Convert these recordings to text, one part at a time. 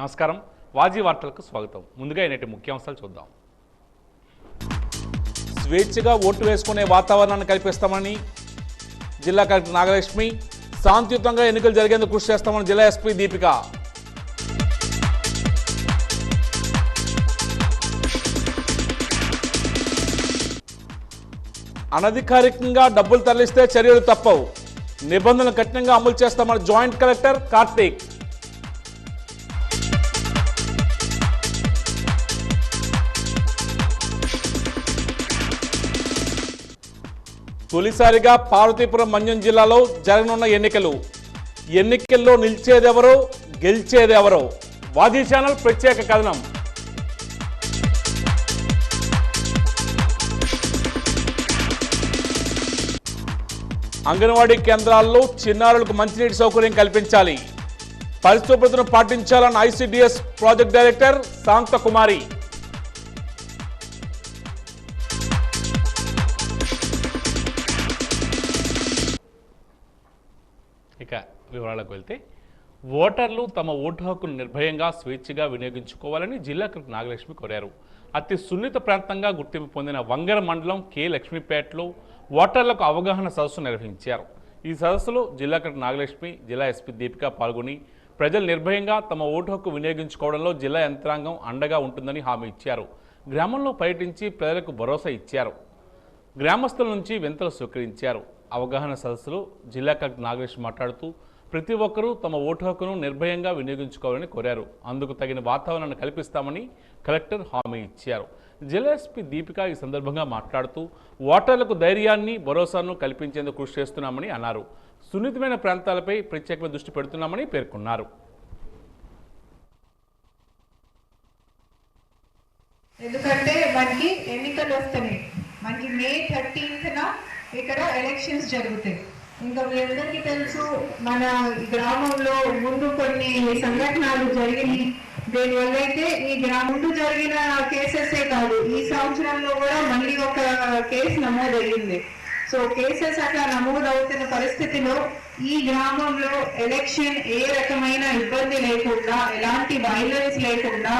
నమస్కారం వాజీ వార్తలకు స్వాగతం. ముందుగా ఈనాటి ముఖ్యాంశాలు చూద్దాం. స్వేచ్ఛగా ఓటు వేసుకునే వాతావరణాన్ని కల్పిస్తామని జిల్లా కలెక్టర్ నాగలక్ష్మి, శాంతియుతంగా ఎన్నికలు జరిగేందుకు కృషి చేస్తామని జిల్లా ఎస్పీ దీపిక. అనధికారికంగా డబ్బులు తరలిస్తే చర్యలు తప్పవు, నిబంధనలు కఠినంగా అమలు చేస్తామని జాయింట్ కలెక్టర్ కార్తీక్. తొలిసారిగా పార్వతీపురం మన్యం జిల్లాలో జరగనున్న ఎన్నికల్లో నిలిచేదెవరో గెలిచేదెవరో వాజీ ఛానల్ ప్రత్యేక కథనం. అంగన్వాడీ కేంద్రాల్లో చిన్నారులకు మంచినీటి సౌకర్యం కల్పించాలి, పరిశుభ్రతను పాటించాలని ఐసిడిఎస్ ప్రాజెక్ట్ డైరెక్టర్ శాంతకుమారి. ఇక వివరాలకు వెళ్తే, ఓటర్లు తమ ఓటు హక్కును నిర్భయంగా స్వేచ్ఛగా వినియోగించుకోవాలని జిల్లా కలెక్టర్ నాగలక్ష్మి కోరారు. అతి సున్నిత ప్రాంతంగా గుర్తింపు పొందిన వంగర మండలం కె లక్ష్మీపేటలో ఓటర్లకు అవగాహన సదస్సు నిర్వహించారు. ఈ సదస్సులో జిల్లా కలెక్టర్ నాగలక్ష్మి, జిల్లా ఎస్పీ దీపిక పాల్గొని ప్రజలు నిర్భయంగా తమ ఓటు హక్కు వినియోగించుకోవడంలో జిల్లా యంత్రాంగం అండగా ఉంటుందని హామీ ఇచ్చారు. గ్రామంలో పర్యటించి ప్రజలకు భరోసా ఇచ్చారు. గ్రామస్తుల నుంచి వింతలు స్వీకరించారు. అవగాహన సదస్సులో జిల్లా కలెక్టర్ నాగలక్ష్మి మాట్లాడుతూ ప్రతి ఒక్కరూ తమ ఓటు హక్కును నిర్భయంగా వినియోగించుకోవాలని కోరారు. అందుకు తగిన వాతావరణాన్ని కల్పిస్తామని కలెక్టర్ హామీ ఇచ్చారు. జిల్లా ఎస్పీ దీపిక ఈ సందర్భంగా మాట్లాడుతూ ఓటర్లకు ధైర్యాన్ని, భరోసాను కల్పించేందుకు కృషి చేస్తున్నామని అన్నారు. సున్నితమైన ప్రాంతాలపై ప్రత్యేకమైన దృష్టి పెడుతున్నామని పేర్కొన్నారు. ఎందుకంటే మనకి ఎన్నికలు వస్తున్నాయి, మనకి May 13th ఇక్కడ ఎలక్షన్స్ జరుగుతాయి. ఇంకా మీ అందరికీ తెలుసు, మన గ్రామంలో ముందు కొన్ని సంఘటనలు జరిగింది. దీనివల్ల అయితే ఈ ముందు జరిగిన కేసెసే కాదు, ఈ సంవత్సరంలో కూడా మళ్ళీ ఒక కేసు నమోదయ్యింది. సో కేసెస్ అట్లా నమోదవుతున్న పరిస్థితిలో ఈ గ్రామంలో ఎలక్షన్ ఏ రకమైన ఇబ్బంది లేకుండా, ఎలాంటి వైలెన్స్ లేకుండా,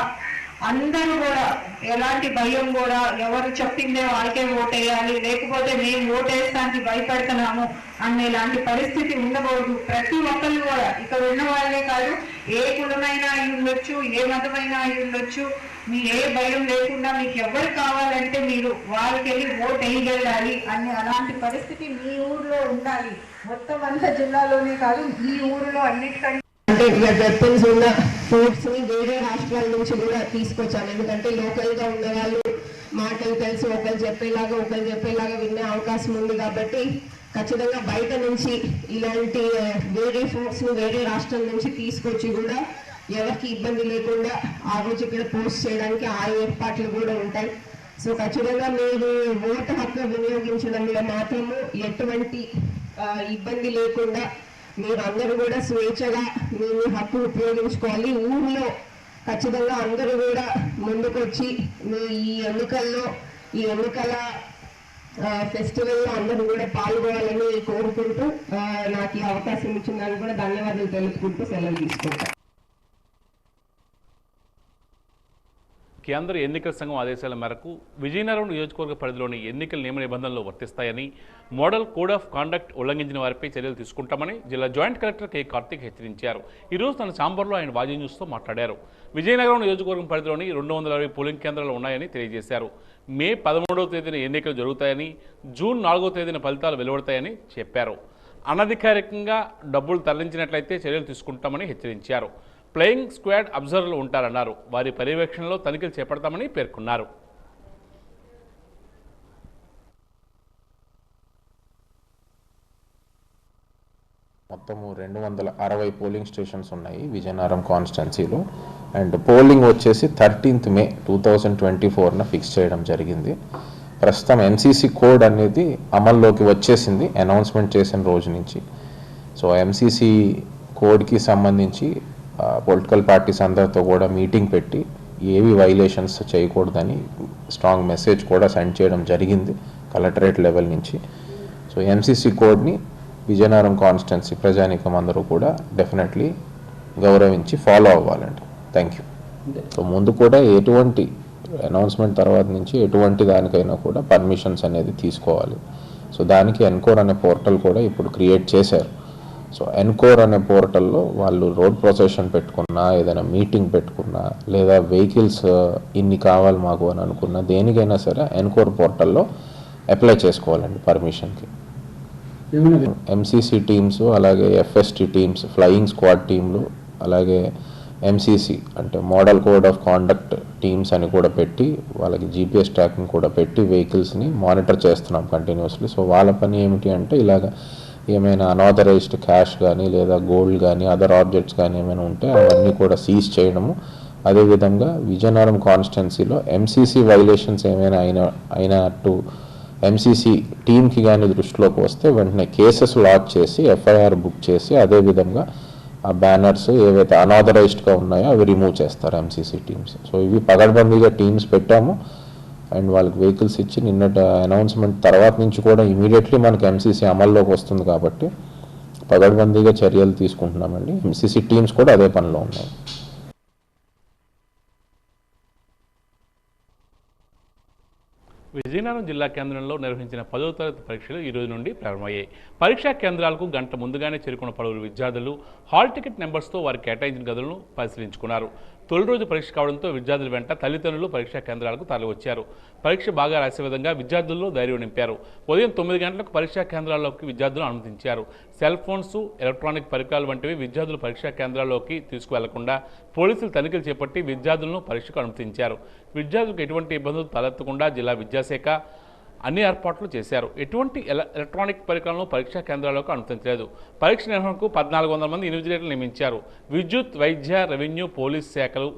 అందరూ కూడా ఎలాంటి భయం కూడా, ఎవరు చెప్పిందే వాళ్ళకే ఓటేయాలి, లేకపోతే మేము ఓటేస్తానికి భయపడుతున్నాము అన్న ఇలాంటి పరిస్థితి ఉండకూడదు. ప్రతి ఒక్కరు కూడా ఇక్కడ ఉన్న వాళ్ళే కాదు, ఏ కులమైనా అయి ఉండొచ్చు, ఏ మతమైనా అయి ఉండొచ్చు, మీ ఏ భయం లేకుండా మీకు ఎవరు కావాలంటే మీరు వాళ్ళకి వెళ్ళి ఓటు వేయగలగాలి అని అలాంటి పరిస్థితి మీ ఊర్లో ఉండాలి. మొత్తం అంతా జిల్లాలోనే కాదు, ఈ ఊరిలో అన్నిటికంటే అంటే వెపన్స్ ఉన్న ఫోర్స్ ని వేరే రాష్ట్రాల నుంచి కూడా తీసుకొచ్చాను. ఎందుకంటే లోకల్ గా ఉన్న వాళ్ళు మాటలు తెలిసి ఒకరు చెప్పేలాగా వినే అవకాశం ఉంది. కాబట్టి ఖచ్చితంగా బయట నుంచి ఇలాంటి వేరే ఫోర్స్ ని వేరే రాష్ట్రాల నుంచి తీసుకొచ్చి కూడా ఎవరికి ఇబ్బంది లేకుండా ఆ రోజు ఇక్కడ పోస్ట్ చేయడానికి ఆ ఏర్పాట్లు కూడా ఉంటాయి. సో ఖచ్చితంగా మీరు ఓటు హక్కు వినియోగించడంలో మాత్రము ఎటువంటి ఇబ్బంది లేకుండా మీరు అందరూ కూడా స్వేచ్ఛగా మీ హక్కు ఉపయోగించుకోవాలి. ఊళ్ళో ఖచ్చితంగా అందరూ కూడా ముందుకొచ్చి మీ ఈ ఎన్నికల ఫెస్టివల్లో అందరూ కూడా పాల్గొనాలని కోరుకుంటూ నాకు ఈ అవకాశం ఇచ్చిందని కూడా ధన్యవాదాలు తెలుపుకుంటూ సెలవు తీసుకుంటాను. కేంద్ర ఎన్నికల సంఘం ఆదేశాల మేరకు విజయనగరం నియోజకవర్గ పరిధిలోని ఎన్నికల నియమ నిబంధనలు వర్తిస్తాయని, మోడల్ కోడ్ ఆఫ్ కాండక్ట్ ఉల్లంఘించిన వారిపై చర్యలు తీసుకుంటామని జిల్లా జాయింట్ కలెక్టర్ కె కార్తీక్ హెచ్చరించారు. ఈరోజు తన ఛాంబర్లో ఆయన వాజీ న్యూస్తో మాట్లాడారు. విజయనగరం నియోజకవర్గం పరిధిలోని 260 పోలింగ్ కేంద్రాలు ఉన్నాయని తెలియజేశారు. మే 13వ తేదీన ఎన్నికలు జరుగుతాయని, జూన్ 4వ తేదీన ఫలితాలు వెలువడతాయని చెప్పారు. అనధికారికంగా డబ్బులు తరలించినట్లయితే చర్యలు తీసుకుంటామని హెచ్చరించారు. ఫ్లయింగ్ స్క్వాడ్ అబ్జర్వర్లు ఉంటారన్నారు. వారి పర్యవేక్షణలో తనిఖీలు చేపడతామని పేర్కొన్నారు. మొత్తము 260 పోలింగ్ స్టేషన్స్ ఉన్నాయి విజయనగరం కాన్స్టిట్యున్సీలో. అండ్ పోలింగ్ వచ్చేసి 13th May 2024 ఫిక్స్ చేయడం జరిగింది. ప్రస్తుతం ఎంసీసీ కోడ్ అనేది అమల్లోకి వచ్చేసింది అనౌన్స్మెంట్ చేసిన రోజు నుంచి. సో ఎంసీసీ కోడ్కి సంబంధించి పొలిటికల్ పార్టీస్ అందరితో కూడా మీటింగ్ పెట్టి ఏవి వైలేషన్స్ చేయకూడదని స్ట్రాంగ్ మెసేజ్ కూడా సెండ్ చేయడం జరిగింది కలెక్టరేట్ లెవెల్ నుంచి. సో ఎంసీసీ కోడ్ని విజయనగరం కాన్స్టిట్యున్సీ ప్రజానీకం అందరూ కూడా డెఫినెట్లీ గౌరవించి ఫాలో అవ్వాలండి. Thank you. సో ముందు కూడా ఎటువంటి అనౌన్స్మెంట్ తర్వాత నుంచి ఎటువంటి దానికైనా కూడా పర్మిషన్స్ అనేది తీసుకోవాలి. సో దానికి ఎన్కోర్ అనే పోర్టల్ కూడా ఇప్పుడు క్రియేట్ చేశారు. సో ఎన్కోర్ అనే పోర్టల్లో వాళ్ళు రోడ్ ప్రొసెషన్ పెట్టుకున్నా, ఏదైనా మీటింగ్ పెట్టుకున్నా, లేదా వెహికల్స్ ఇన్ని కావాలి మాకు అని అనుకున్నా, దేనికైనా సరే ఎన్కోర్ పోర్టల్లో అప్లై చేసుకోవాలండి పర్మిషన్కి. ఎంసీసీ టీమ్స్, అలాగే ఎఫ్ఎస్టీ టీమ్స్, ఫ్లయింగ్ స్క్వాడ్ టీంలు, అలాగే ఎంసీసీ అంటే model code of conduct teams అని కూడా పెట్టి, వాళ్ళకి జీపీఎస్ ట్రాకింగ్ కూడా పెట్టి వెహికల్స్ని మానిటర్ చేస్తున్నాం కంటిన్యూస్లీ. సో వాళ్ళ పని ఏమిటి అంటే ఇలాగ ఏమైనా అనాథరైజ్డ్ క్యాష్ కానీ, లేదా గోల్డ్ కానీ, అదర్ ఆబ్జెక్ట్స్ కానీ ఏమైనా ఉంటే అవన్నీ కూడా సీజ్ చేయడము. అదేవిధంగా విజయనగరం కాన్స్టిట్యున్సీలో ఎంసీసీ వైలేషన్స్ ఏమైనా అయినట్టు ఎంసీసీ టీమ్కి కానీ దృష్టిలోకి వస్తే వెంటనే కేసెస్ లాక్ చేసి ఎఫ్ఐఆర్ బుక్ చేసి, అదేవిధంగా ఆ బ్యానర్స్ ఏవైతే అనాథరైజ్డ్గా ఉన్నాయో అవి రిమూవ్ చేస్తారు ఎంసీసీ టీమ్స్. సో ఇవి పగడ్బందీగా టీమ్స్ పెట్టాము అండ్ వాళ్ళకి వెహికల్స్ ఇచ్చి నిన్నటి అనౌన్స్మెంట్ తర్వాత నుంచి కూడా ఇమీడియట్లీ మనకి ఎంసీసీ అమల్లోకి వస్తుంది కాబట్టి పగడ్బందీగా చర్యలు తీసుకుంటున్నామండి. ఎంసీసీ టీమ్స్ కూడా అదే పనిలో ఉన్నాయి. విజయనగరం జిల్లా కేంద్రంలో నిర్వహించిన 10వ తరగతి పరీక్షలు ఈ రోజు నుండి ప్రారంభమయ్యాయి. పరీక్షా కేంద్రాలకు గంట ముందుగానే చేరుకున్న పలువురు విద్యార్థులు హాల్ టికెట్ నెంబర్స్తో వారికి కేటాయించిన గదులను పరిశీలించుకున్నారు. తొలి రోజు పరీక్ష కావడంతో విద్యార్థుల వెంట తల్లిదండ్రులు పరీక్షా కేంద్రాలకు తరలివచ్చారు. పరీక్ష బాగా రాసే విధంగా విద్యార్థుల్లో ధైర్యం నింపారు. ఉదయం 9 గంటలకు పరీక్షా కేంద్రాల్లోకి విద్యార్థులు అనుమతించారు. సెల్ ఫోన్స్, ఎలక్ట్రానిక్ పరికరాలు వంటివి విద్యార్థులు పరీక్షా కేంద్రాల్లోకి తీసుకువెళ్లకుండా పోలీసులు తనిఖీలు చేపట్టి విద్యార్థులను పరీక్షకు అనుమతించారు. విద్యార్థులకు ఎటువంటి ఇబ్బందులు తలెత్తకుండా జిల్లా విద్యాశాఖ అన్ని ఏర్పాట్లు చేశారు. ఎటువంటి ఎలక్ట్రానిక్ పరికరాలను పరీక్షా కేంద్రాలకు అనుమతించలేదు. పరీక్ష నిర్వహణకు 1400 మంది ఇన్విజిలేటర్లు నియమించారు. విద్యుత్, వైద్య, రెవెన్యూ, పోలీస్ శాఖలు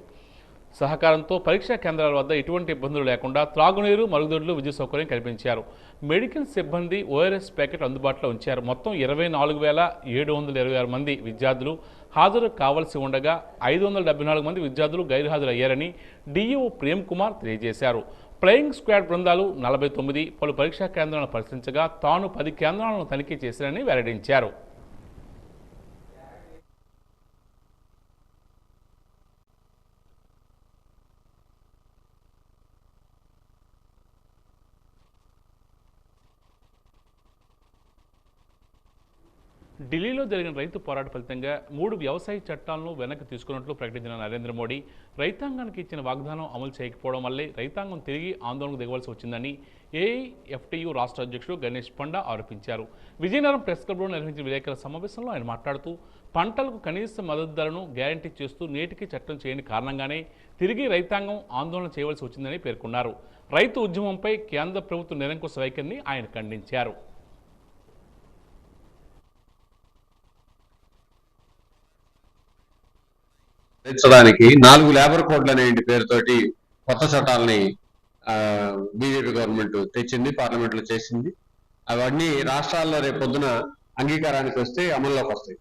సహకారంతో పరీక్షా కేంద్రాల వద్ద ఎటువంటి ఇబ్బందులు లేకుండా త్రాగునీరు, మరుగుదొడ్లు, విద్యుత్ సౌకర్యం కల్పించారు. మెడికల్ సిబ్బంది ఓఆర్ఎస్ ప్యాకెట్ అందుబాటులో ఉంచారు. మొత్తం 24,726 మంది విద్యార్థులు హాజరు కావాల్సి ఉండగా 574 మంది విద్యార్థులు గైర్హాజరయ్యారని డిఈఓ ప్రేమ్ కుమార్ తెలియజేశారు. ఫ్లయింగ్ స్క్వాడ్ బృందాలు 49 పలు పరీక్షా కేంద్రాలను పరిశీలించగా తాను 10 కేంద్రాలను తనిఖీ చేశారని వెల్లడించారు. ఢిల్లీలో జరిగిన రైతు పోరాట ఫలితంగా 3 వ్యవసాయ చట్టాలను వెనక్కి తీసుకున్నట్లు ప్రకటించిన నరేంద్ర మోడీ రైతాంగానికి ఇచ్చిన వాగ్దానం అమలు చేయకపోవడం వల్లే రైతాంగం తిరిగి ఆందోళనకు దిగవలసి వచ్చిందని ఏఐఎఫ్టీయూ రాష్ట్ర అధ్యక్షుడు గణేష్ పండా ఆరోపించారు. విజయనగరం ప్రెస్ క్లబ్లో నిర్వహించిన విలేకరుల సమావేశంలో ఆయన మాట్లాడుతూ పంటలకు కనీస మద్దతు ధరను గ్యారంటీ చేస్తూ నేటికి చట్టం చేయని కారణంగానే తిరిగి రైతాంగం ఆందోళన చేయవలసి వచ్చిందని పేర్కొన్నారు. రైతు ఉద్యమంపై కేంద్ర ప్రభుత్వ నిరంకుశ వైఖరిని ఆయన ఖండించారు. పెంచడానికి 4 లేబర్ కోడ్లు అనే పేరుతోటి కొత్త చట్టాలని బీజేపీ గవర్నమెంట్ తెచ్చింది, పార్లమెంట్ లో చేసింది. అవన్నీ రాష్ట్రాల్లో రేపు పొద్దున అంగీకారానికి వస్తే అమల్లోకి వస్తాయి.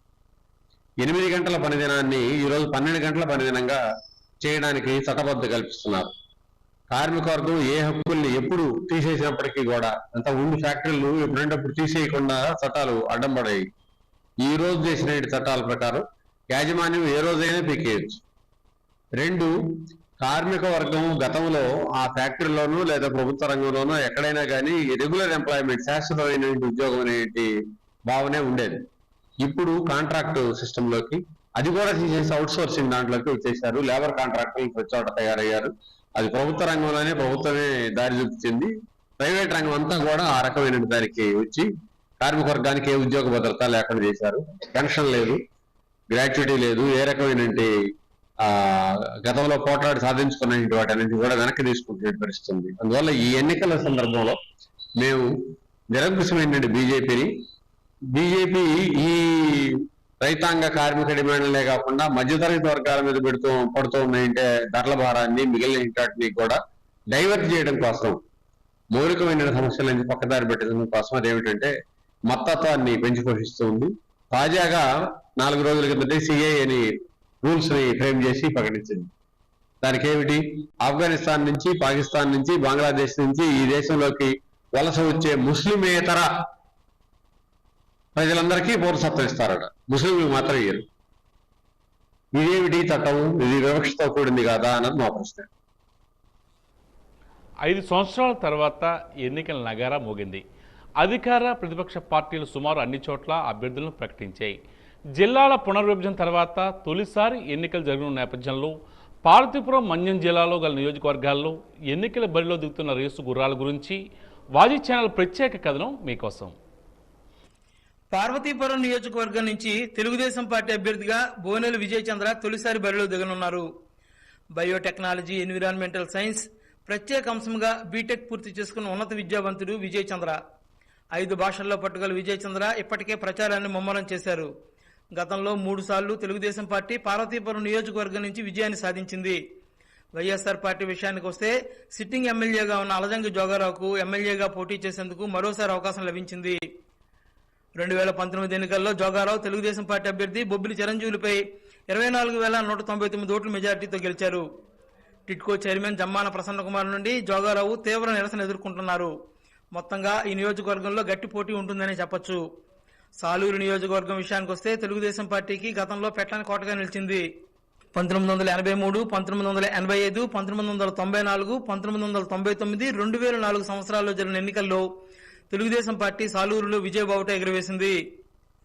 8 గంటల పనిదినాన్ని ఈరోజు 12 గంటల పనిదినంగా చేయడానికి చట్టబద్ధ కల్పిస్తున్నారు. కార్మిక వర్గం ఏ హక్కుల్ని ఎప్పుడు తీసేసినప్పటికీ కూడా అంత ఉండి ఫ్యాక్టరీలు ఎప్పుడంటప్పుడు తీసేయకుండా చట్టాలు అడ్డం పడాయి. ఈ రోజు చేసిన చట్టాల ప్రకారం యాజమాన్యం ఏ రోజైనా పీకేయచ్చు. 2, కార్మిక వర్గం గతంలో ఆ ఫ్యాక్టరీలోనూ లేదా ప్రభుత్వ రంగంలోనూ ఎక్కడైనా కానీ రెగ్యులర్ ఎంప్లాయ్మెంట్, శాశ్వతమైన ఉద్యోగం అనే భావనే ఉండేది. ఇప్పుడు కాంట్రాక్ట్ సిస్టంలోకి అది కూడా తీసేసి అవుట్ సోర్సింగ్ దాంట్లోకి వచ్చేసారు. లేబర్ కాంట్రాక్టులు ప్రతి చోట తయారయ్యారు. అది ప్రభుత్వ రంగంలోనే ప్రభుత్వమే దారి చూపించింది. ప్రైవేట్ రంగం అంతా కూడా ఆ రకమైన దానికి వచ్చి కార్మిక వర్గానికి ఏ ఉద్యోగ భద్రత లేకుండా చేశారు. పెన్షన్ లేదు, గ్రాట్యుటీ లేదు, ఏ రకమైన గతంలో పోట్లాడి సాధించుకున్న వాటి అన్నింటి కూడా వెనక్కి తీసుకుంటున్న పరిస్థితుంది. అందువల్ల ఈ ఎన్నికల సందర్భంలో మేము నిరంకుశమైన బీజేపీ ఈ రైతాంగ కార్మిక డిమాండ్లే కాకుండా మధ్యతరగతి వర్గాల మీద పడుతూ ఉన్నాయంటే ధరల భారాన్ని, మిగిలిన వాటిని కూడా డైవర్ట్ చేయడం కోసం, మౌలికమైన సమస్యలని పక్కదారి పెట్టడం కోసం అదేమిటంటే మత్తత్వాన్ని పెంచి పోషిస్తూ ఉంది. తాజాగా 4 రోజుల కిందటే సిఏ అని రూల్స్ ని ఫ్రేమ్ చేసి ప్రకటించింది. దానికి ఏమిటి, ఆఫ్ఘనిస్తాన్ నుంచి, పాకిస్తాన్ నుంచి, బంగ్లాదేశ్ నుంచి ఈ దేశంలోకి వలస వచ్చే ముస్లిమేతర ప్రజలందరికీ పౌరసత్వం ఇస్తారట, ముస్లింలు మాత్రం ఇయ్యరు. ఇదేమిటి చట్టం, ఇది వివక్షతో కూడింది కాదా అన్నది మా ప్రశ్న. 5 సంవత్సరాల తర్వాత ఎన్నికల నగారా మోగింది. అధికార ప్రతిపక్ష పార్టీలు సుమారు అన్ని చోట్ల అభ్యర్థులను ప్రకటించాయి. జిల్లాల పునర్విభజన తర్వాత తొలిసారి ఎన్నికలు జరగనున్న నేపథ్యంలో పార్వతీపురం, మన్యం జిల్లాలో గల నియోజకవర్గాల్లో ఎన్నికల బరిలో దిగుతున్న రేసు గుర్రాల గురించి వాజీ ఛానల్ ప్రత్యేక కథనం మీకోసం. పార్వతీపురం నియోజకవర్గం నుంచి తెలుగుదేశం పార్టీ అభ్యర్థిగా బోనెల విజయ్ చంద్ర తొలిసారి బరిలో దిగనున్నారు. బయోటెక్నాలజీ, ఎన్విరాన్మెంటల్ సైన్స్ ప్రత్యేక అంశంగా బీటెక్ పూర్తి చేసుకున్న ఉన్నత విద్యావంతుడు విజయ్ చంద్ర. 5 భాషల్లో పట్టుగల విజయ్ చంద్ర ఇప్పటికే ప్రచారాన్ని ముమ్మరం చేశారు. గతంలో 3 సార్లు తెలుగుదేశం పార్టీ పార్వతీపురం నియోజకవర్గం నుంచి విజయాన్ని సాధించింది. వైఎస్ఆర్ పార్టీ విషయానికి వస్తే సిట్టింగ్ ఎమ్మెల్యేగా ఉన్న అలజంగి జోగారావుకు ఎమ్మెల్యేగా పోటీ చేసేందుకు మరోసారి అవకాశం లభించింది. 2019 ఎన్నికల్లో జోగారావు తెలుగుదేశం పార్టీ అభ్యర్థి బొబ్బిలి చిరంజీవులపై 24,199 ఓట్ల మెజార్టీతో గెలిచారు. టిట్కో చైర్మన్ జమ్మాన ప్రసన్న కుమార్ నుండి జోగారావు తీవ్ర నిరసన ఎదుర్కొంటున్నారు. మొత్తంగా ఈ నియోజకవర్గంలో గట్టి పోటీ ఉంటుందని చెప్పొచ్చు. సాలూరు నియోజకవర్గం విషయానికి వస్తే తెలుగుదేశం పార్టీకి గతంలో పెట్టని కోటగా నిలిచింది. 1983, 1985, 1994, 1999, 2004 సంవత్సరాల్లో జరిగిన ఎన్నికల్లో తెలుగుదేశం పార్టీ సాలూరులో విజయబావుట ఎగురవేసింది.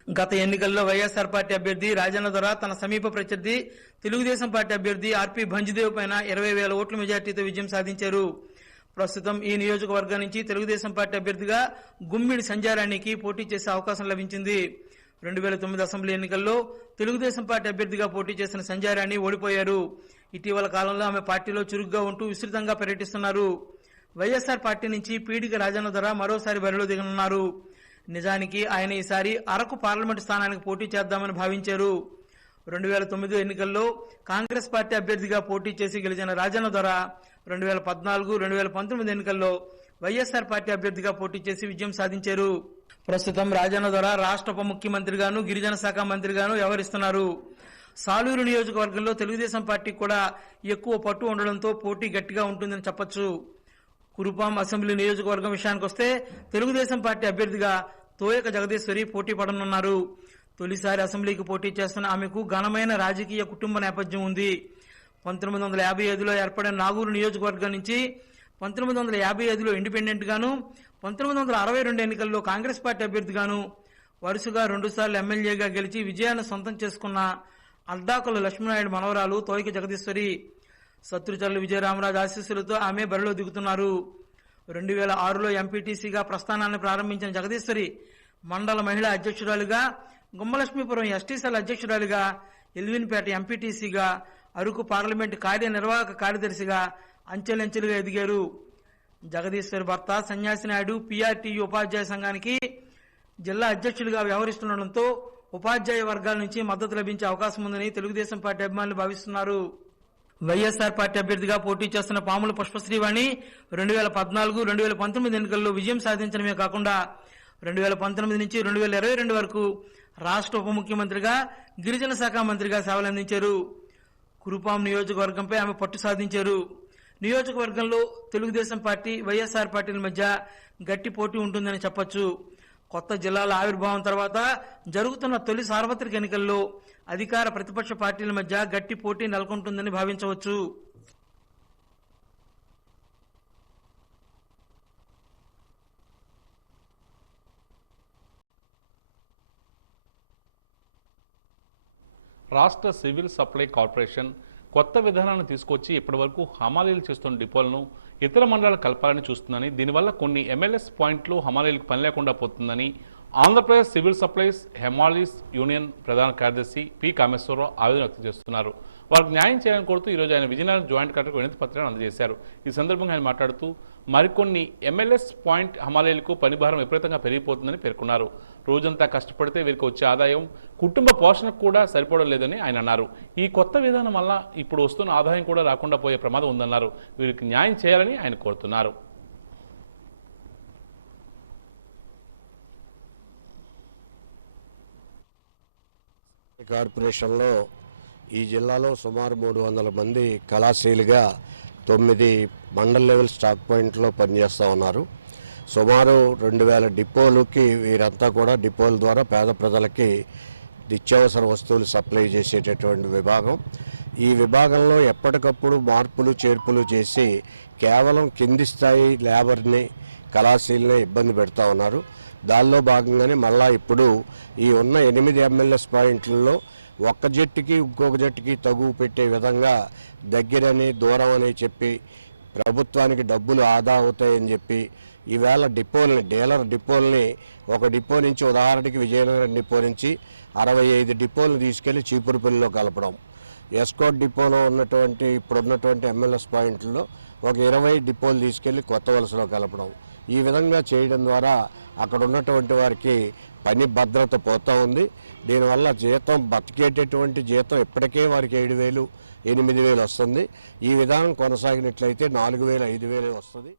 గత ఎన్నికల్లో వైఎస్ఆర్ పార్టీ అభ్యర్థి రాజన్న దొర తన సమీప ప్రత్యర్థి తెలుగుదేశం పార్టీ అభ్యర్థి ఆర్పి భంజిదేవ్ పైన 20,000 ఓట్ల మెజార్టీతో విజయం సాధించారు. ప్రస్తుతం ఈ నియోజకవర్గం నుంచి తెలుగుదేశం పార్టీ అభ్యర్థిగా గుమ్మిడి సంజారాణికి పోటీ చేసే అవకాశం లభించింది. 2009 అసెంబ్లీ ఎన్నికల్లో తెలుగుదేశం పార్టీ అభ్యర్థిగా పోటీ చేసిన సంజారాణి ఓడిపోయారు. ఇటీవల కాలంలో ఆమె పార్టీలో చురుగ్గా ఉంటూ విస్తృతంగా పర్యటిస్తున్నారు. వైఎస్ఆర్ పార్టీ నుంచి పీడిక రాజన్న దొర మరోసారి బరిలో దిగనున్నారు. నిజానికి ఆయన ఈసారి అరకు పార్లమెంటు స్థానానికి పోటీ చేద్దామని భావించారు. 2009 ఎన్నికల్లో కాంగ్రెస్ పార్టీ అభ్యర్థిగా పోటీ చేసి గెలిచిన రాజన్న దొర 2014, 2019 ఎన్నికల్లో వైఎస్ఆర్ పార్టీ అభ్యర్థిగా పోటీ చేసి విజయం సాధించారు. ప్రస్తుతం రాజన్న దొర రాష్ట్ర ఉప ముఖ్యమంత్రిగాను, గిరిజన శాఖ మంత్రిగాను వ్యవహరిస్తున్నారు. సాలూరు నియోజకవర్గంలో తెలుగుదేశం పార్టీకి కూడా ఎక్కువ పట్టు ఉండడంతో పోటీ గట్టిగా ఉంటుందని చెప్పొచ్చు. కురుపాం అసెంబ్లీ నియోజకవర్గం విషయానికి వస్తే తెలుగుదేశం పార్టీ అభ్యర్థిగా తోయక జగదీశ్వరి పోటీ పడనున్నారు. తొలిసారి అసెంబ్లీకి పోటీ చేస్తున్న ఆమెకు ఘనమైన రాజకీయ కుటుంబ నేపథ్యం ఉంది. 1955లో ఏర్పడిన నాగూరు నియోజకవర్గం నుంచి 1955లో ఇండిపెండెంట్ గాను, 1962 ఎన్నికల్లో కాంగ్రెస్ పార్టీ అభ్యర్థిగాను వరుసగా 2 సార్లు ఎమ్మెల్యేగా గెలిచి విజయాన్ని సొంతం చేసుకున్న అల్దాకుల లక్ష్మీనాయుడు మనవరాలు తోయక జగదీశ్వరి. శత్రుచల్లు విజయరామరాజు ఆశీస్సులతో ఆమె బరిలో దిగుతున్నారు. 2006లో ఎంపీటీసీగా ప్రస్థానాన్ని ప్రారంభించిన జగదీశ్వరి మండల మహిళా అధ్యక్షురాలిగా, గుమ్మలక్ష్మీపురం ఎస్టీ సెల్ అధ్యక్షురాలిగా, ఎల్విన్పేట ఎంపీటీసీగా, అరకు పార్లమెంటు కార్యనిర్వాహక కార్యదర్శిగా అంచెలంచెలుగా ఎదిగారు. జగదీశ్వరి భర్త సన్యాసి నాయుడు పీఆర్టీయూ ఉపాధ్యాయ సంఘానికి జిల్లా అధ్యక్షులుగా వ్యవహరిస్తుండటంతో ఉపాధ్యాయ వర్గాల నుంచి మద్దతు లభించే అవకాశం ఉందని తెలుగుదేశం పార్టీ అభిమానులు భావిస్తున్నారు. వైఎస్ఆర్ పార్టీ అభ్యర్థిగా పోటీ చేస్తున్న పాముల పుష్పశ్రీవాణి 2014, 2019 ఎన్నికల్లో విజయం సాధించడమే కాకుండా 2019 నుంచి 2022 వరకు రాష్ట్ర ఉప ముఖ్యమంత్రిగా, గిరిజన శాఖ మంత్రిగా సేవలందించారు. కురుపాం నియోజకవర్గంపై ఆమె పట్టు సాధించారు. నియోజకవర్గంలో తెలుగుదేశం పార్టీ, వైఎస్ఆర్ పార్టీల మధ్య గట్టి పోటీ ఉంటుందని చెప్పొచ్చు. కొత్త జిల్లాల ఆవిర్భావం తర్వాత జరుగుతున్న తొలి సార్వత్రిక ఎన్నికల్లో అధికార ప్రతిపక్ష పార్టీల మధ్య గట్టి పోటీ నెలకొంటుందని భావించవచ్చు. రాష్ట్ర సివిల్ సప్లై కార్పొరేషన్ కొత్త విధానాన్ని తీసుకొచ్చి ఇప్పటివరకు హమాలీలు చేస్తున్న డిపోలను ఇతర మండలాలు కలపాలని చూస్తుందని, దీనివల్ల కొన్ని ఎమ్మెల్యేస్ పాయింట్లు హమాలీలకు పని లేకుండా పోతుందని ఆంధ్రప్రదేశ్ సివిల్ సప్లైస్ హెమాలీస్ యూనియన్ ప్రధాన కార్యదర్శి పి కామేశ్వరరావు ఆవేదన వ్యక్తం చేస్తున్నారు. వారికి న్యాయం చేయాలని కోరుతూ ఈరోజు ఆయన విజయనగరం జాయింట్ కలెక్టర్కు వినతి పత్రాన్ని అందజేశారు. ఈ సందర్భంగా ఆయన మాట్లాడుతూ మరికొన్ని ఎమ్మెల్యేస్ పాయింట్ హమాలీలకు పని భారం విపరీతంగా పెరిగిపోతుందని పేర్కొన్నారు. రోజంతా కష్టపడితే వీరికి వచ్చే ఆదాయం కుటుంబ పోషణకు కూడా సరిపోవడం లేదని ఆయన అన్నారు. ఈ కొత్త విధానం వల్ల ఇప్పుడు వస్తున్న ఆదాయం కూడా రాకుండా పోయే ప్రమాదం ఉందన్నారు. వీరికి న్యాయం చేయాలని ఆయన కోరుతున్నారు. కార్పొరేషన్లో ఈ జిల్లాలో సుమారు 300 మంది కళాశీలుగా 9 మండల్ లెవెల్ స్టాక్ పాయింట్లో పనిచేస్తూ ఉన్నారు. సుమారు 2000 డిపోలకి వీరంతా కూడా డిపోల ద్వారా పేద ప్రజలకి నిత్యావసర వస్తువులు సప్లై చేసేటటువంటి విభాగం. ఈ విభాగంలో ఎప్పటికప్పుడు మార్పులు చేర్పులు చేసి కేవలం కింది స్థాయి లేబర్ని కళాశీలనే ఇబ్బంది పెడతా ఉన్నారు. దానిలో భాగంగానే మళ్ళా ఇప్పుడు ఈ ఉన్న 8 ఎంఎల్ఎస్ పాయింట్లలో ఒక్క జట్టుకి ఇంకొక జట్టుకి తగువ పెట్టే విధంగా దగ్గరని దూరం అని చెప్పి ప్రభుత్వానికి డబ్బులు ఆదా అవుతాయని చెప్పి ఈవేళ డీలర్ డిపోల్ని ఒక డిపో నుంచి ఉదాహరణకి విజయనగరం డిపో నుంచి 65 డిపోలను తీసుకెళ్లి చీపురుపల్లిలో కలపడం, ఎస్కోట్ డిపోలో ఇప్పుడున్నటువంటి ఎంఎల్ఎస్ పాయింట్లలో ఒక 20 డిపోలు తీసుకెళ్లి కొత్త వలసలో కలపడం, ఈ విధంగా చేయడం ద్వారా అక్కడ ఉన్నటువంటి వారికి పని భద్రత పోతూ ఉంది. దీనివల్ల బతికేటటువంటి జీతం ఇప్పటికే వారికి 7,000 8,000 వస్తుంది. ఈ విధానం కొనసాగినట్లయితే 4,000 5,000 వస్తుంది.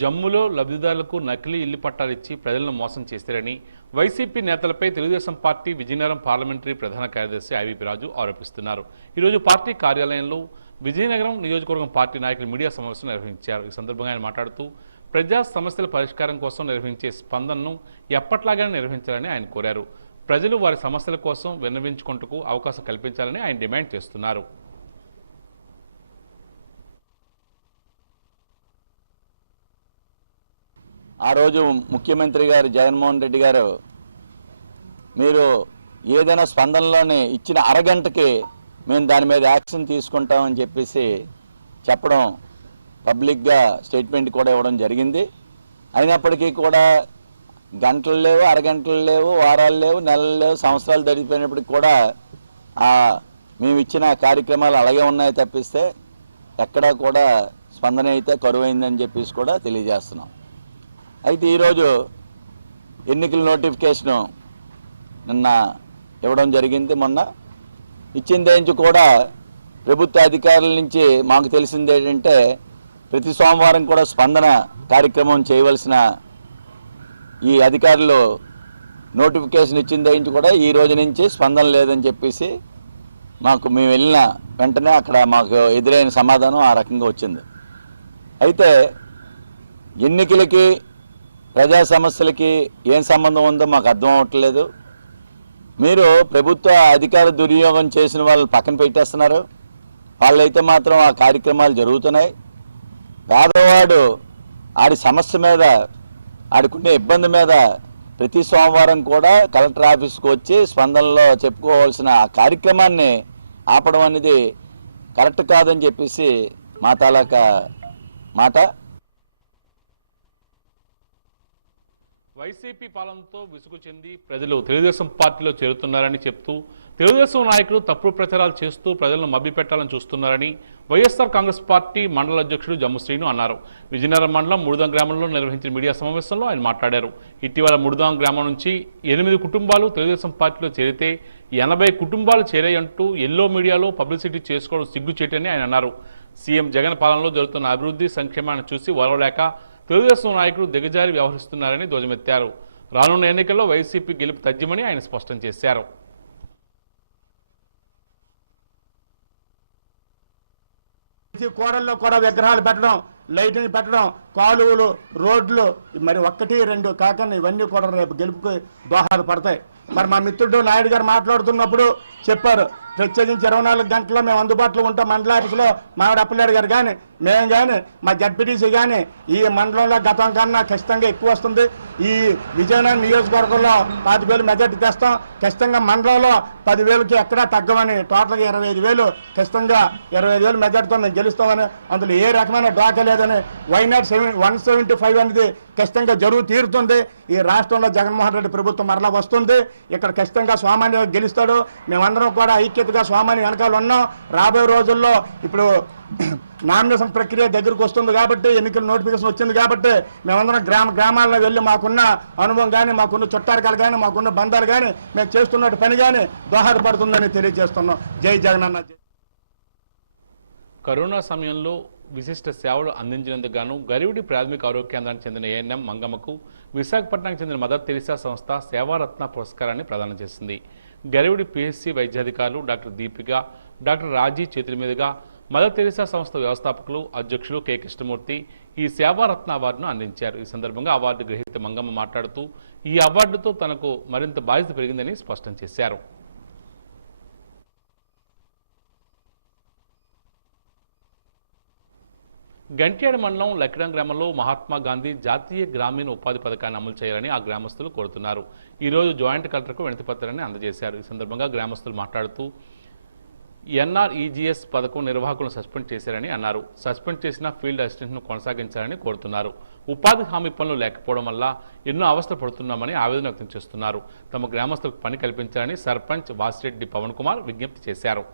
జమ్ములో లబ్ధిదారులకు నకిలీ ఇల్లు పట్టాలు ఇచ్చి ప్రజలను మోసం చేశారని వైసీపీ నేతలపై తెలుగుదేశం పార్టీ విజయనగరం పార్లమెంటరీ ప్రధాన కార్యదర్శి ఐవీపీ రాజు ఆరోపిస్తున్నారు. ఈరోజు పార్టీ కార్యాలయంలో విజయనగరం నియోజకవర్గం పార్టీ నాయకులు మీడియా సమావేశం నిర్వహించారు. ఈ సందర్భంగా ఆయన మాట్లాడుతూ ప్రజా సమస్యల పరిష్కారం కోసం నిర్వహించే స్పందనను ఎప్పట్లాగానే నిర్వహించాలని ఆయన కోరారు. ప్రజలు వారి సమస్యల కోసం విన్నవించుకుంటూ అవకాశం కల్పించాలని ఆయన డిమాండ్ చేస్తున్నారు. ఆ రోజు ముఖ్యమంత్రి గారు జగన్మోహన్ రెడ్డి గారు మీరు ఏదైనా స్పందనలోనే ఇచ్చిన అరగంటకి మేము దాని మీద యాక్షన్ తీసుకుంటామని చెప్పేసి చెప్పడం, పబ్లిక్గా స్టేట్మెంట్ కూడా ఇవ్వడం జరిగింది. అయినప్పటికీ కూడా గంటలు లేవు, అరగంటలు లేవు, వారాలు లేవు, నెలలు లేవు, సంవత్సరాలు గడిపోయినప్పటికి కూడా మేము ఇచ్చిన కార్యక్రమాలు అలాగే ఉన్నాయి తప్పిస్తే ఎక్కడా కూడా స్పందన అయితే కరువైందని చెప్పేసి కూడా తెలియజేస్తున్నాం. అయితే ఈరోజు ఎన్నికల నోటిఫికేషను నిన్న ఇవ్వడం జరిగింది. మొన్న ఇచ్చిందేంచి కూడా ప్రభుత్వ అధికారుల నుంచి మాకు తెలిసింది ఏంటంటే ప్రతి సోమవారం కూడా స్పందన కార్యక్రమం చేయవలసిన ఈ అధికారులు నోటిఫికేషన్ ఇచ్చిందేంచి కూడా ఈ రోజు నుంచి స్పందన లేదని చెప్పేసి మేము వెళ్ళిన వెంటనే అక్కడ మాకు ఎదురైన సమాధానం ఆ రకంగా వచ్చింది. అయితే ఎన్నికలకి ప్రజా సమస్యలకి ఏం సంబంధం ఉందో మాకు అర్థం అవ్వట్లేదు. మీరు ప్రభుత్వ అధికార దుర్వినియోగం చేసిన వాళ్ళని పక్కన పెట్టేస్తున్నారు. వాళ్ళైతే మాత్రం ఆ కార్యక్రమాలు జరుగుతున్నాయి. పేదవాడు ఆడి సమస్య మీద, ఆడికునే ఇబ్బంది మీద ప్రతి సోమవారం కూడా కలెక్టర్ ఆఫీస్కి వచ్చి స్పందనలో చెప్పుకోవాల్సిన ఆ కార్యక్రమాన్ని ఆపడం అనేది కరెక్ట్ కాదని చెప్పేసి మా తాలూకా మాట. వైసీపీ పాలనతో విసుగు చెంది ప్రజలు తెలుగుదేశం పార్టీలో చేరుతున్నారని చెప్తూ తెలుగుదేశం నాయకులు తప్పుడు ప్రచారాలు చేస్తూ ప్రజలను మభ్యపెట్టాలని చూస్తున్నారని వైఎస్ఆర్ కాంగ్రెస్ పార్టీ మండల అధ్యక్షుడు జమ్ము శ్రీను అన్నారు. విజయనగరం మండలం ముడుదాం గ్రామంలో నిర్వహించిన మీడియా సమావేశంలో ఆయన మాట్లాడారు. ఇటీవల ముడుదాం గ్రామం నుంచి 8 కుటుంబాలు తెలుగుదేశం పార్టీలో చేరితే 80 కుటుంబాలు చేరాయంటూ ఎల్లో మీడియాలో పబ్లిసిటీ చేసుకోవడం సిగ్గుచేటని ఆయన అన్నారు. సీఎం జగన్ పాలనలో జరుగుతున్న అభివృద్ధి సంక్షేమాన్ని చూసి ఓర్వలేక తెలుగుదేశం నాయకులు దిగజారి వ్యవహరిస్తున్నారని ధ్వజమెత్తారు. రానున్న ఎన్నికల్లో వైసీపీ గెలుపు తథ్యమని ఆయన స్పష్టం చేశారు. కోడల్లో కూడా విగ్రహాలు పెట్టడం, లైటింగ్ పెట్టడం, కాలువలు, రోడ్లు, మరి 1 2 కాకుండా ఇవన్నీ కూడా రేపు గెలుపుకి దోహదపడతాయి. మరి మా మిత్రుడు నాయుడు గారు మాట్లాడుతున్నప్పుడు చెప్పారు, ప్రత్యేకించి 24 గంటల్లో మేము అందుబాటులో ఉంటాం. మండల ఆఫీసులో మావిడ అప్పలేడు గారు కానీ మేము కానీ మా జడ్పీటీసీ కానీ ఈ మండలంలో గతం కన్నా ఖచ్చితంగా ఎక్కువ వస్తుంది. ఈ విజయనగరం నియోజకవర్గంలో 25,000 మెజార్టీ తెస్తాం. ఖచ్చితంగా మండలంలో 10,000కి ఎక్కడా తగ్గమని టోటల్గా 25,000 ఖచ్చితంగా 25,000 మెజార్టీతో మేము గెలుస్తామని, అందులో ఏ రకమైన డ్రాకా లేదని, వైనాట్ 175 అనేది ఖచ్చితంగా జరుగు తీరుతుంది. ఈ రాష్ట్రంలో జగన్మోహన్ రెడ్డి ప్రభుత్వం మరలా వస్తుంది. ఇక్కడ ఖచ్చితంగా స్వామాన్య గెలుస్తాడు. మేమందరం కూడా ఐక్యతగా స్వామాన్య వెనకాల ఉన్నాం. రాబోయే రోజుల్లో ఇప్పుడు నామినేషన్ ప్రక్రియ దగ్గరకు వస్తుంది కాబట్టి, ఎన్నికల నోటిఫికేషన్ వచ్చింది కాబట్టి మేమందరం గ్రామాల్లో వెళ్ళి మాకున్న అనుభవం కానీ, మాకున్న చుట్టారకాలు కానీ, మాకున్న బంధాలు కానీ, మేము చేస్తున్న పని కానీ దోహదపడుతుందని తెలియజేస్తున్నాం. జై జగనన్న. కరోనా సమయంలో విశిష్ట సేవలు అందించినందుకు గాను గరివిడి ప్రాథమిక ఆరోగ్య కేంద్రానికి చెందిన ఏఎన్ఎం మంగమ్మకు విశాఖపట్నానికి చెందిన మదర్ తెరిసా సంస్థ సేవారత్న పురస్కారాన్ని ప్రదానం చేసింది. గరివిడి పిహెచ్సి వైద్యాధికారులు డాక్టర్ దీపిక, డాక్టర్ రాజీ చేతుల మీదుగా మదర్ తెరిసా సంస్థ వ్యవస్థాపకులు, అధ్యక్షులు కె కృష్ణమూర్తి, ఈ సేవారత్న అవార్డును అందించారు. ఈ సందర్భంగా అవార్డు గ్రహీత మంగమ్మ మాట్లాడుతూ ఈ అవార్డుతో తనకు మరింత బాధ్యత పెరిగిందని స్పష్టం చేశారు. గంట్యాడ మండలం లక్కిడం గ్రామంలో మహాత్మా గాంధీ జాతీయ గ్రామీణ ఉపాధి పథకాన్ని అమలు చేయాలని ఆ గ్రామస్తులు కోరుతున్నారు. ఈరోజు జాయింట్ కలెక్టర్కు వినతిపత్రాన్ని అందజేశారు. ఈ సందర్భంగా గ్రామస్తులు మాట్లాడుతూ NREGS పథకం నిర్వాహకులను సస్పెండ్ చేశారని అన్నారు. సస్పెండ్ చేసిన ఫీల్డ్ అసిస్టెంట్ను కొనసాగించాలని కోరుతున్నారు. ఉపాధి హామీ పనులు లేకపోవడం వల్ల ఎన్నో అవస్థలు పడుతున్నామని ఆవేదన వ్యక్తం చేస్తున్నారు. తమ గ్రామస్తులకు పని కల్పించాలని సర్పంచ్ వాసిరెడ్డి పవన్ కుమార్ విజ్ఞప్తి చేశారు.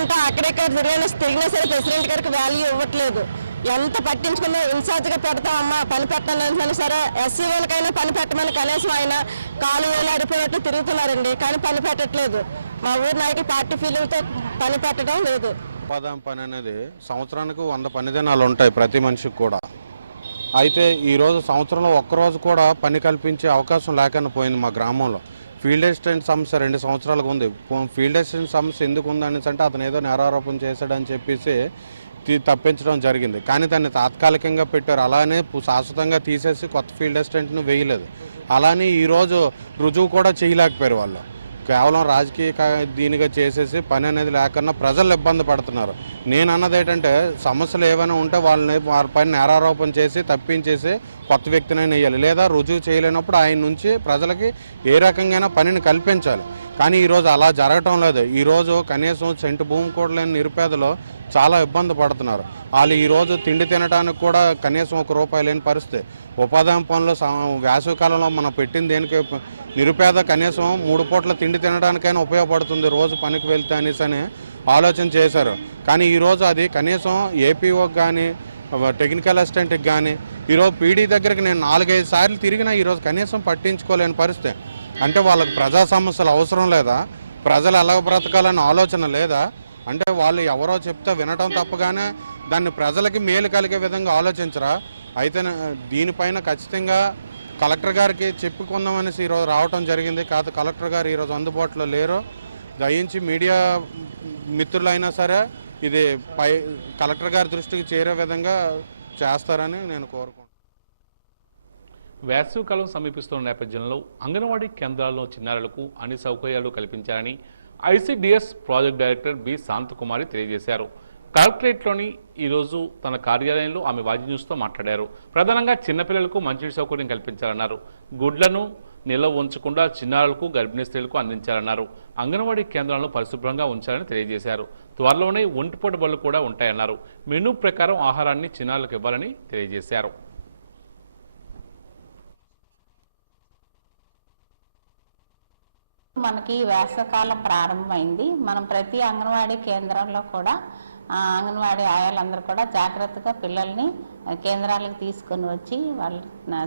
అంటే అక్కడెక్కడ తిరిగినా సరే ప్రెసిడెంట్ గారికి వాల్యూ ఇవ్వట్లేదు. ఎంత పట్టించుకున్నా ఇన్ఛార్జ్గా పెడతామమ్మా పని పెట్టాలని సరే ఎస్సీ వాళ్ళకైనా పని పెట్టమని కనీసం ఆయన కాలు వేలు అడిపోయినట్టు తిరుగుతున్నారండి. కానీ పని పెట్టట్లేదు. మా ఊరి నాయకులు పార్టీ ఫీలింగ్తో పని పెట్టడం లేదు. ఉపాధి పని అనేది సంవత్సరానికి 100 పని దినాలు ఉంటాయి ప్రతి మనిషికి కూడా. అయితే ఈరోజు సంవత్సరంలో ఒక్కరోజు కూడా పని కల్పించే అవకాశం లేకుండా పోయింది మా గ్రామంలో. ఫీల్డ్ అసిస్టెంట్ సమస్య 2 సంవత్సరాలకు ఉంది. ఫీల్డ్ అసిస్టెంట్ సమస్య ఎందుకు ఉందనేసి అంటే అతను ఏదో నేరారోపణ చేశాడని చెప్పేసి తప్పించడం జరిగింది. కానీ దాన్ని తాత్కాలికంగా పెట్టారు. అలానే శాశ్వతంగా తీసేసి కొత్త ఫీల్డ్ అసిస్టెంట్ను వేయలేదు. అలానే ఈరోజు రుజువు కూడా చేయలేకపోయారు వాళ్ళు. కేవలం రాజకీయ దీనిగా చేసేసి పని అనేది లేకుండా ప్రజలు ఇబ్బంది పడుతున్నారు. నేను అన్నది ఏంటంటే సమస్యలు ఏమైనా ఉంటే వాళ్ళపైన నేరారోపణ చేసి తప్పించేసి కొత్త వ్యక్తినైనా వేయాలి. లేదా రుజువు చేయలేనప్పుడు ఆయన నుంచి ప్రజలకి ఏ రకంగా పనిని కల్పించాలి. కానీ ఈరోజు అలా జరగటం లేదు. ఈరోజు కనీసం సెంటు భూమి కూడా లేని నిరుపేదలు చాలా ఇబ్బంది పడుతున్నారు. వాళ్ళు ఈరోజు తిండి తినడానికి కూడా కనీసం ₹1 లేని పరిస్థితి. ఉపాధి పనులు వేసవికాలంలో మనం పెట్టిన దేనికి నిరుపేద కనీసం 3 పూట్ల తిండి తినడానికైనా ఉపయోగపడుతుంది రోజు పనికి వెళ్తే అనేసి అని ఆలోచన చేశారు. కానీ ఈరోజు అది కనీసం ఏపీఓకి కానీ టెక్నికల్ అసిస్టెంట్కి కానీ ఈరోజు పీడీ దగ్గరికి నేను 4-5 సార్లు తిరిగినా ఈరోజు కనీసం పట్టించుకోలేని పరిస్థితి. అంటే వాళ్ళకి ప్రజా సమస్యలు అవసరం లేదా? ప్రజలు ఎలా బ్రతకాలన్న ఆలోచన లేదా? అంటే వాళ్ళు ఎవరో చెప్తే వినటం తప్పగానే దాన్ని ప్రజలకి మేలు కలిగే విధంగా ఆలోచించరా? అయితే దీనిపైన ఖచ్చితంగా కలెక్టర్ గారికి చెప్పుకుందామనేసి ఈరోజు రావటం జరిగింది. కాదు కలెక్టర్ గారు ఈరోజు అందుబాటులో లేరు. దయించి మీడియా మిత్రులైనా సరే ఇది కలెక్టర్ గారి దృష్టికి చేరే విధంగా చేస్తారని నేను కోరుకుంటున్నాను. వేసవికాలం సమీపిస్తున్న నేపథ్యంలో అంగన్వాడీ కేంద్రాల్లో చిన్నారులకు అన్ని సౌకర్యాలు కల్పించాలని ICDS project director B Shanthakumari తెలియజేశారు. కలెక్టరేట్లోని ఈరోజు తన కార్యాలయంలో ఆమె వాజీ న్యూస్తో మాట్లాడారు. ప్రధానంగా చిన్నపిల్లలకు మంచినీటి సౌకర్యం కల్పించాలన్నారు. గుడ్లను నిల్వ ఉంచకుండా చిన్నారులకు గర్భిణీ స్త్రీలకు అందించాలన్నారు. అంగన్వాడీ కేంద్రాలను పరిశుభ్రంగా ఉంచాలని తెలియజేశారు. త్వరలోనే ఒంటిపూట బళ్ళు కూడా ఉంటాయన్నారు. మెనూ ప్రకారం ఆహారాన్ని చిన్నారులకు ఇవ్వాలని తెలియజేశారు. మనకి వేసవకాలం ప్రారంభమైంది. మనం ప్రతి అంగన్వాడీ కేంద్రంలో కూడా అంగన్వాడీ ఆయాలందరూ కూడా జాగ్రత్తగా పిల్లల్ని కేంద్రాలకు తీసుకొని వచ్చి వాళ్ళ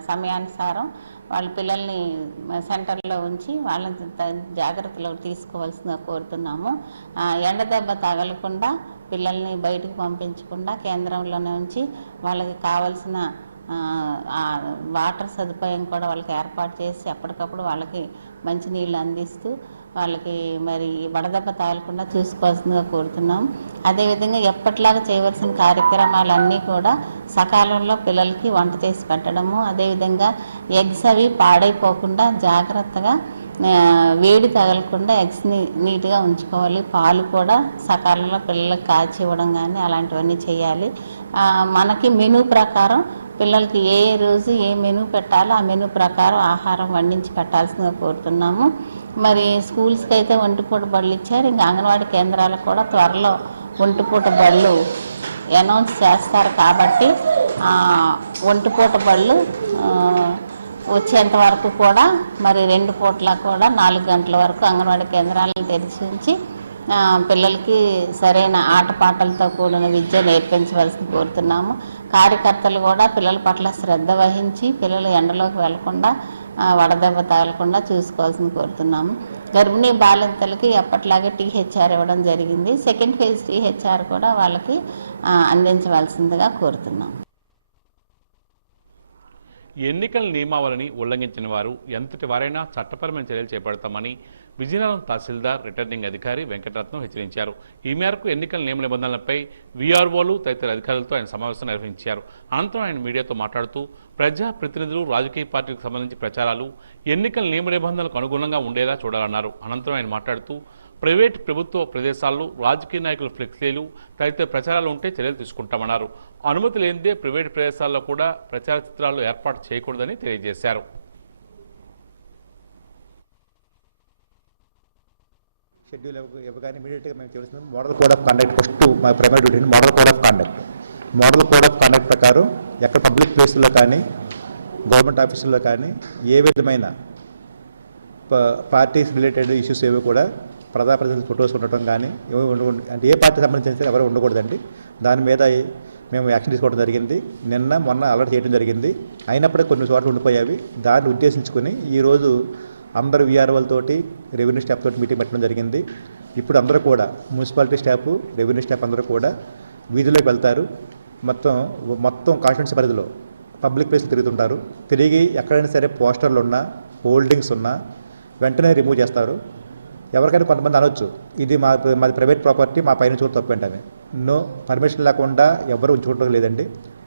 సమయానుసారం వాళ్ళ పిల్లల్ని సెంటర్లో ఉంచి వాళ్ళని జాగ్రత్తలో తీసుకోవాల్సిందిగా కోరుతున్నాము. ఎండ దెబ్బ తగలకుండా పిల్లల్ని బయటకు పంపించకుండా కేంద్రంలోనే ఉంచి వాళ్ళకి కావాల్సిన వాటర్ సదుపాయం కూడా వాళ్ళకి ఏర్పాటు చేసి అప్పటికప్పుడు వాళ్ళకి మంచినీళ్ళు అందిస్తూ వాళ్ళకి మరి వడదెబ్బ తాగకుండా చూసుకోవాల్సిందిగా కోరుతున్నాం. అదేవిధంగా ఎప్పటిలాగా చేయవలసిన కార్యక్రమాలన్నీ కూడా సకాలంలో పిల్లలకి వంట చేసి పెట్టడము, అదేవిధంగా ఎగ్స్ అవి పాడైపోకుండా జాగ్రత్తగా వేడి తగలకుండా ఎగ్స్ని నీట్గా ఉంచుకోవాలి. పాలు కూడా సకాలంలో పిల్లలకి కాచి ఇవ్వడం కానీ అలాంటివన్నీ చేయాలి. మనకి మెనూ ప్రకారం పిల్లలకి ఏ రోజు ఏ మెనూ పెట్టాలో ఆ మెనూ ప్రకారం ఆహారం వండించి పెట్టాల్సిందిగా కోరుతున్నాము. మరి స్కూల్స్కి అయితే ఒంటిపూట బళ్ళు ఇచ్చారు. ఇంకా అంగన్వాడీ కేంద్రాలకు కూడా త్వరలో ఒంటిపూట బళ్ళు అనౌన్స్ చేస్తారు. కాబట్టి ఒంటిపూట బళ్ళు వచ్చేంత వరకు కూడా మరి 2 పూట్ల కూడా 4 గంటల వరకు అంగన్వాడీ కేంద్రాలను తెరిచి ఉంచి పిల్లలకి సరైన ఆటపాటలతో కూడిన విద్య నేర్పించవలసింది కోరుతున్నాము. కార్యకర్తలు కూడా పిల్లల పట్ల శ్రద్ధ వహించి పిల్లలు ఎండలోకి వెళ్లకుండా వడదెబ్బ తగలకుండా చూసుకోవాల్సింది కోరుతున్నాము. గర్భిణీ బాలింతలకి ఎప్పటిలాగే THR ఇవ్వడం జరిగింది. సెకండ్ ఫేజ్ THR కూడా వాళ్ళకి అందించవలసిందిగా కోరుతున్నాం. ఎన్నికల నియమావళిని ఉల్లంఘించిన వారు ఎంతటి వారైనా చట్టపరమైన చర్యలు చేపడతామని విజయనగరం తహసీల్దార్ రిటర్నింగ్ అధికారి వెంకటరత్నం హెచ్చరించారు. ఈ మేరకు ఎన్నికల నియమ నిబంధనలపై వీఆర్ఓలు తదితర అధికారులతో ఆయన సమావేశం నిర్వహించారు. అనంతరం ఆయన మీడియాతో మాట్లాడుతూ ప్రజాప్రతినిధులు రాజకీయ పార్టీలకు సంబంధించి ప్రచారాలు ఎన్నికల నియమ నిబంధనలకు అనుగుణంగా ఉండేలా చూడాలన్నారు. అనంతరం ఆయన మాట్లాడుతూ ప్రైవేట్ ప్రభుత్వ ప్రదేశాల్లో రాజకీయ నాయకుల ఫ్లెక్సీలు తదితర ప్రచారాలు ఉంటే చర్యలు తీసుకుంటామన్నారు. అనుమతి లేనిదే ప్రైవేట్ ప్రదేశాల్లో కూడా ప్రచార చిత్రాలు ఏర్పాటు చేయకూడదని తెలియజేశారు. షెడ్యూల్ ఇవ్వగానే ఇమీడియట్గా మేము చేస్తున్నాం. Model code of conduct first మా primary duty model code of conduct. Model code of conduct ప్రకారం ఎక్కడ పబ్లిక్ ప్లేసుల్లో కానీ గవర్నమెంట్ ఆఫీసుల్లో కానీ ఏ విధమైన పార్టీస్ రిలేటెడ్ ఇష్యూస్ ఏవి కూడా ప్రజాప్రతినిధులు ఫొటోస్ ఉండటం కానీ అంటే ఏ పార్టీ సంబంధించిన ఎవరు ఉండకూడదండి. దాని మీద మేము యాక్షన్ తీసుకోవడం జరిగింది. మొన్న అలర్ట్ చేయడం జరిగింది. అయినప్పుడే కొన్ని చోట్ల ఉండిపోయావి. దాన్ని ఉద్దేశించుకొని ఈరోజు అందరు వీఆర్ఓలతోటి రెవెన్యూ స్టాఫ్ తోటి మీటింగ్ పెట్టడం జరిగింది. ఇప్పుడు అందరూ కూడా మున్సిపాలిటీ స్టాఫ్ రెవెన్యూ స్టాఫ్ అందరూ కూడా వీధిలోకి వెళ్తారు. మొత్తం కాన్స్టిట్యున్సీ పరిధిలో పబ్లిక్ ప్లేస్లు తిరుగుతుంటారు. తిరిగి ఎక్కడైనా సరే పోస్టర్లు ఉన్నా హోల్డింగ్స్ ఉన్నా వెంటనే రిమూవ్ చేస్తారు. ఎవరికైనా కొంతమంది అనొచ్చు ఇది మాది ప్రైవేట్ ప్రాపర్టీ, మా పైన చూడ తప్పేంటని. నో, పర్మిషన్ లేకుండా ఎవరు ఉంచుకోవడం లేదండి.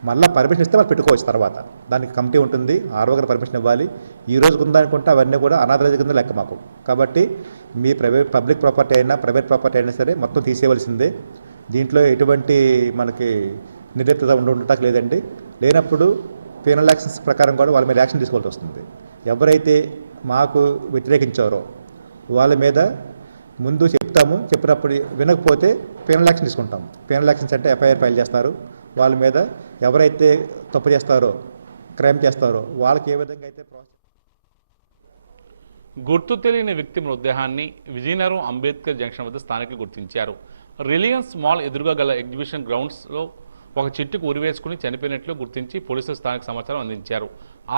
మళ్ళీ పర్మిషన్ ఇస్తే వాళ్ళు పెట్టుకోవచ్చు. తర్వాత దానికి కమిటీ ఉంటుంది, ఆర్ఓ గారు పర్మిషన్ ఇవ్వాలి. ఈ రోజుకు ఉందనుకుంటే అవన్నీ కూడా అనాథరైజ్ కింద లెక్క మాకు. కాబట్టి మీ పబ్లిక్ ప్రాపర్టీ అయినా ప్రైవేట్ ప్రాపర్టీ అయినా సరే మొత్తం తీసేయవలసిందే. దీంట్లో ఎటువంటి మనకి నిర్లిప్తత ఉండటానికి లేదండి. లేనప్పుడు పీనల్ యాక్షన్స్ ప్రకారం కూడా వాళ్ళ మీద యాక్షన్ తీసుకోవాల్సి వస్తుంది. ఎవరైతే మాకు వ్యతిరేకించారో వాళ్ళ మీద ముందు చెప్తాము. చెప్పినప్పుడు వినకపోతే పీనల్ యాక్షన్ తీసుకుంటాం. పీనల్ యాక్షన్స్ అంటే ఎఫ్ఐఆర్ ఫైల్ చేస్తారు. వాళ్ళ మీద ఎవరైతే తప్పు చేస్తారో, క్రైమ్ చేస్తారో వాళ్ళకి ఏ విధంగా అయితే గుర్తు తెలియని వ్యక్తి మృతదేహాన్ని విజయనగరం అంబేద్కర్ జంక్షన్ వద్ద స్థానికులు గుర్తించారు. రిలయన్స్ మాల్ ఎదురుగా గల ఎగ్జిబిషన్ గ్రౌండ్స్లో ఒక చెట్టుకు ఉరివేసుకుని చనిపోయినట్లు గుర్తించి పోలీసులు స్థానిక సమాచారం అందించారు.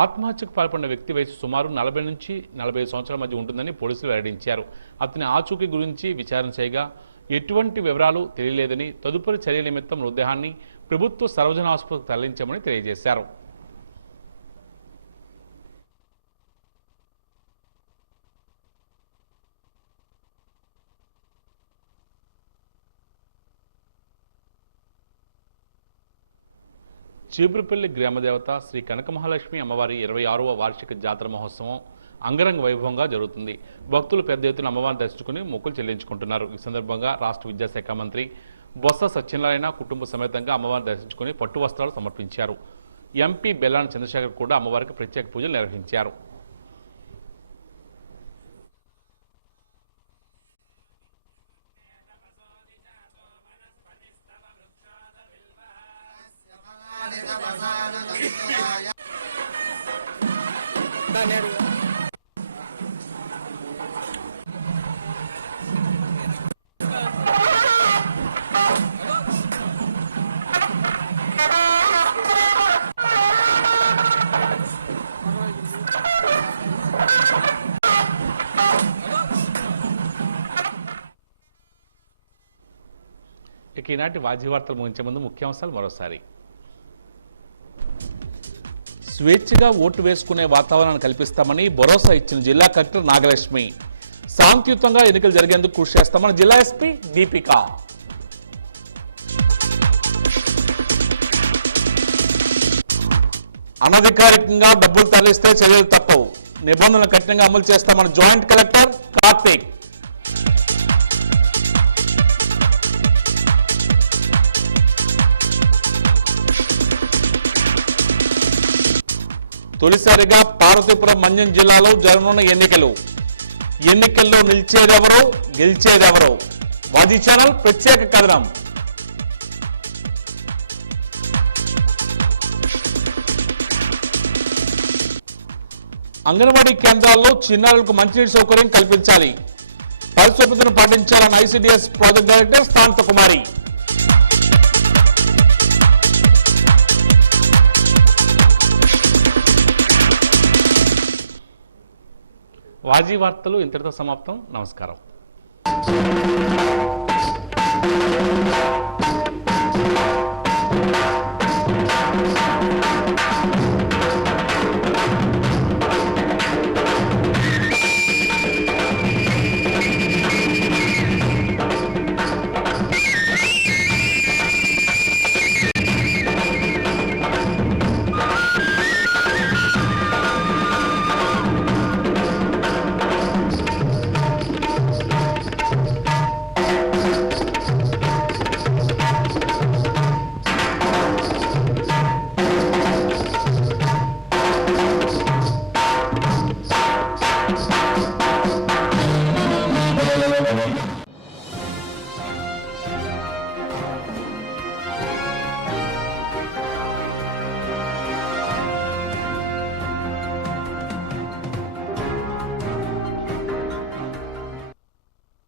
ఆత్మహత్యకు పాల్పడిన వ్యక్తి వయసు సుమారు 40 నుంచి 45 సంవత్సరాల మధ్య ఉంటుందని పోలీసులు వెల్లడించారు. అతని ఆచూకీ గురించి విచారణ చేయగా ఎటువంటి వివరాలు తెలియలేదని, తదుపరి చర్య నిమిత్తం మృతదేహాన్ని ప్రభుత్వ సర్వజన ఆసుపత్రికి తరలించామని తెలియజేశారు. చీపురుపల్లి గ్రామదేవత శ్రీ కనక మహాలక్ష్మి అమ్మవారి 26వ వార్షిక జాతర మహోత్సవం అంగరంగ వైభవంగా జరుగుతుంది. భక్తులు పెద్ద ఎత్తున అమ్మవారిని దర్శించుకుని మొక్కులు చెల్లించుకుంటున్నారు. ఈ సందర్భంగా రాష్ట్ర విద్యాశాఖ మంత్రి బొత్స సత్యనారాయణ కుటుంబ సమేతంగా అమ్మవారిని దర్శించుకుని పట్టు వస్త్రాలు సమర్పించారు. ఎంపీ బెల్లాన చంద్రశేఖర్ కూడా అమ్మవారికి ప్రత్యేక పూజలు నిర్వహించారు. ఈనాటి వాజీ వార్తలు ముగించే ముందు ముఖ్యాంశాలు మరోసారి. స్వేచ్ఛగా ఓటు వేసుకునే వాతావరణాన్ని కల్పిస్తామని భరోసా ఇచ్చిన జిల్లా కలెక్టర్ నాగలక్ష్మి. శాంతియుతంగా ఎన్నికలు జరిగేందుకు కృషి చేస్తామని జిల్లా ఎస్పీ దీపిక. అనధికారికంగా డబ్బులు తరలిస్తే చర్యలు తప్పవు, నిబంధనలు కఠినంగా అమలు చేస్తామని జాయింట్ కలెక్టర్ కార్తీక్. తొలిసారిగా పార్వతీపురం మన్యం జిల్లాలో జరగనున్న ఎన్నికల్లో నిలిచేదెవరో గెలిచేదెవరో వాజీ ఛానల్ ప్రత్యేక కథనం. అంగన్వాడీ కేంద్రాల్లో చిన్నారులకు మంచినీటి సౌకర్యం కల్పించాలి, పరిశుభ్రతను పాటించాలని ఐసిడిఎస్ ప్రాజెక్ట్ డైరెక్టర్ శాంత కుమారి. వాజీ వార్తలు ఇంతటితో సమాప్తం. నమస్కారం.